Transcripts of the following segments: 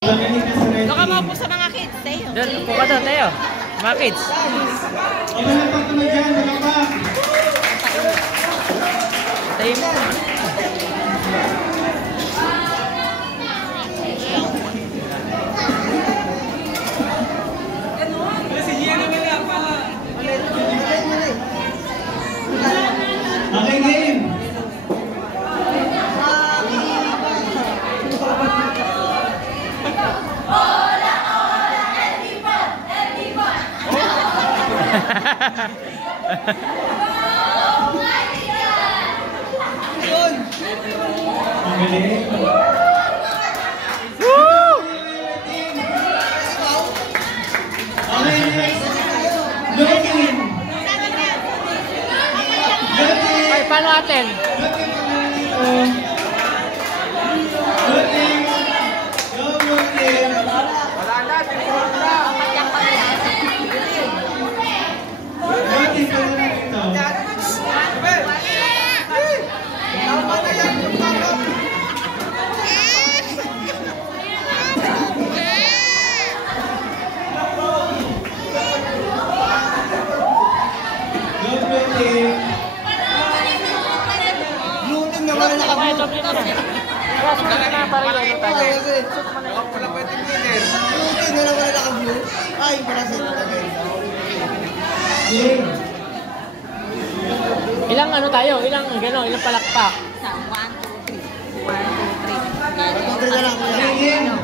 Baka mo po sa mga kids, Teo. Doon, po ka doon, Teo. Mga kids. Tayo mo. Okay, game. Ay, paano atin? Ilang ano tayo? Ilang gano'n? Ilang palakpak? 1, 2, 3. 1, 2, 3.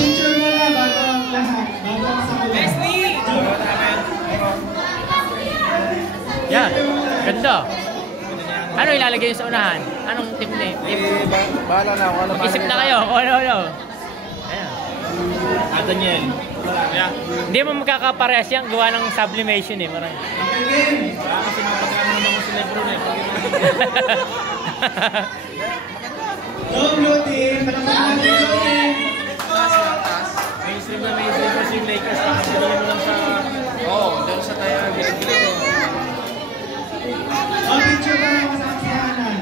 Picture mo na bago ang lahat. Bago ang sa kulang. Leslie! Yan. Ganda. Ano ilalagay sa unahan? Anong team name? Bahala na ako. Mag-isip na kayo. Ano. Ayan. Daniel. Yeah. Hindi mo magkakaparehas yan. Gawa ng sublimation eh. Marami. Kasi mapagkano naman ko si Lebron eh. Go blue team! Palakpakan natin blue team! Mainstream na mainstream kasi yung Lakers. Tapos bilhin mo lang sa... Oo, doon sa tayo. Bilhin-bilhin. Picture mo na sa kasayanan.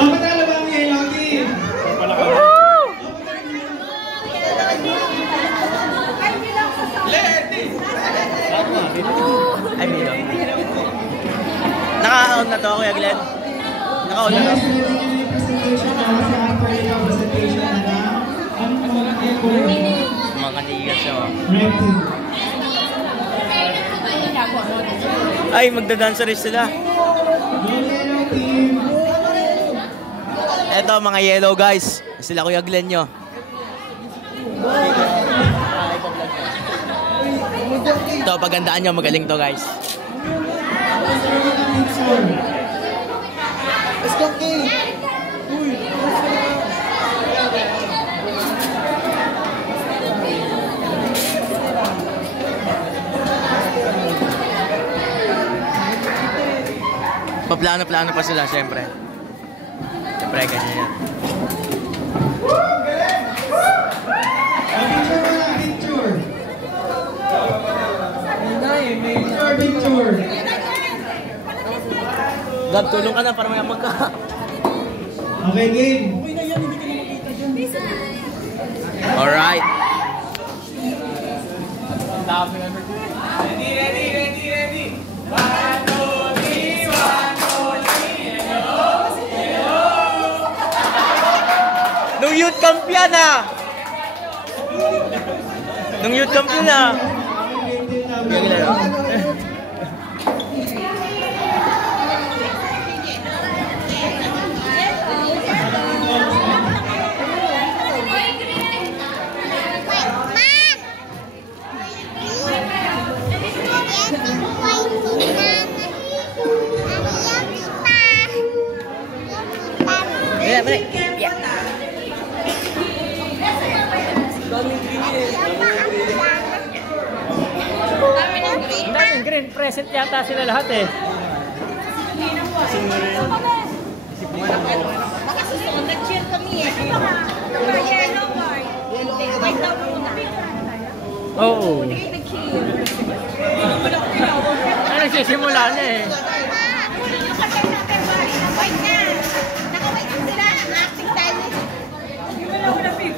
Papatalo ba ang yellow team? Ay, Milo. Naka-on na to, Kuya Glenn? Naka-on na to? Guys, ready nyo na yung presentation na kasi after yung presentation na na ang mga Mga kanigas siya. red team. Ay, magda-danceries sila. Go yellow team! Eto, mga yellow guys. Sila Kuya Glenn nyo. Ito, pagandaan nyo. Magaling to guys. Let's go, King! Paplano-plano pa sila, syempre. Syempre, ganyan yan. Picture mo na, picture! Picture! Gab, tulong ka na para may magka. Okay, game! Alright. Ready. Nung youth camp yan ah! Nung youth camp yun ah! present yata sila lahat eh. Baka susunod, nag-cheer kami eh. Yellow card. White daw muna. Oo. Hindi kayo nag-cheer. Ay, nagsisimula na eh. Kunin yung kagay sa February na white na. Naka-white na sila. Acting tayo.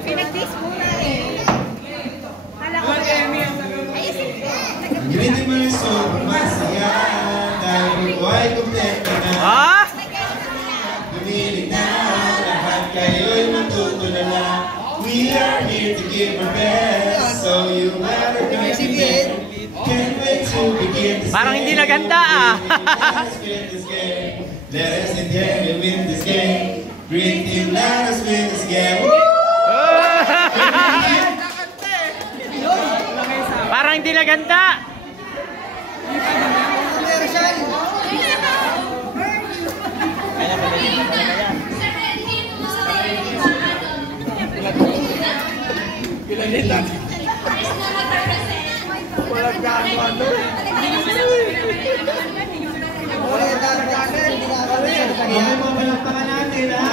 Pinag-taste muna eh. Kala ko ayos eh. Greeting mo yung sobrang masaya dahil ko ay kompleto na. Ah? Pumilig na lahat kayo'y matutulala. We are here to give our best, so you better contribute. Can't wait to begin this Parang hindi naganda ah. Let us endeavor win this game. Great team, let us win this game. Parang hindi naganda. Palakpakan natin, ha?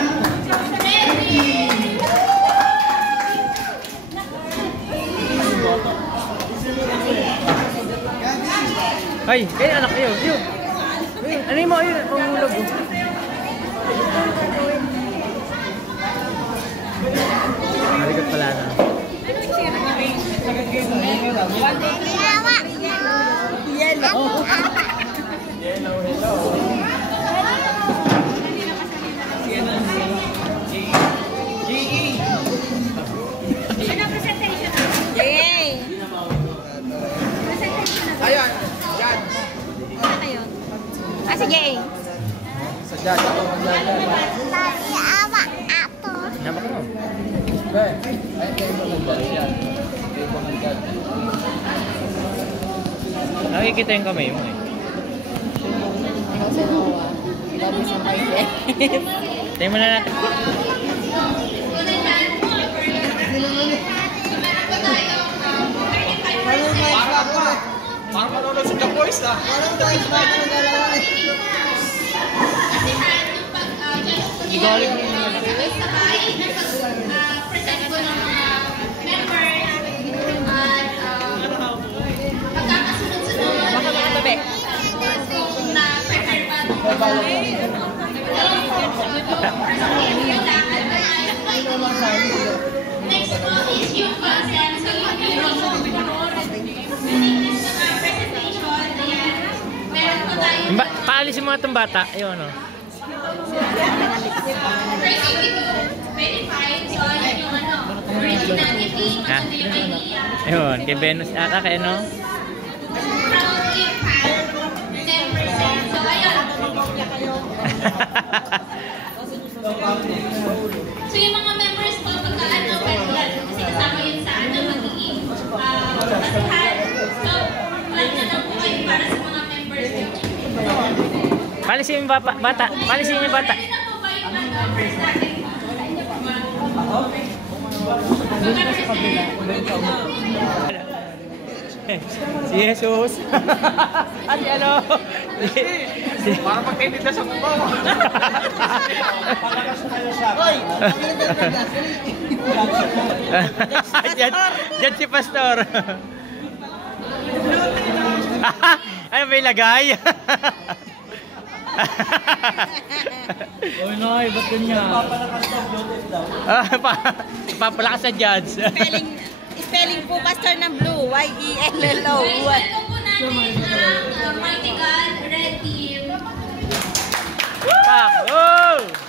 Ay, kaya anak kayo. Yun. Ano mo? Yun, pangulog. Maligot pala na. Yay! Ayan, dyan. Ano kayo? Ah, sige. Sa dyan, ako, dyan. Napak mo. Ay, kayo mo nandyan. Yan. Kayo mo nandyan. Nakikita yung kamay mo eh. Tayo mo na natin. Parang manonood sa The Voice ah. Igaling mo yung present ko ng mga members at pagkakasunod-sunod na prepare pa next ko is yung consent. So yung presentation, ayan. Meron po tayo paalisin mo nga itong bata. Ayun o. verified. So ayun yung originality, Ha? maganda yung idea. Ayun, kay Venus ata kay ano? Proud impact 10%. So ayun. So yung mga members po, pagka ano, pwede yan. Kasi kasama yun sa ano, magiging basihan. So, plan na lang po kayo para sa mga members yun. Paalisin yung bata. Paalisin yung bata. Pwede na po ba yung members natin? Si Jesus. At ano? Para magkainit na sa mukha mo. Diyan si Pastor. Ay, may lagay. Oy, Noy, ba't ganyan? Papalakas sa judge. Spelling po pastor ng blue. Y-E-L-L-O. Guys, ito po natin ang Mighty God Red Team. Oh!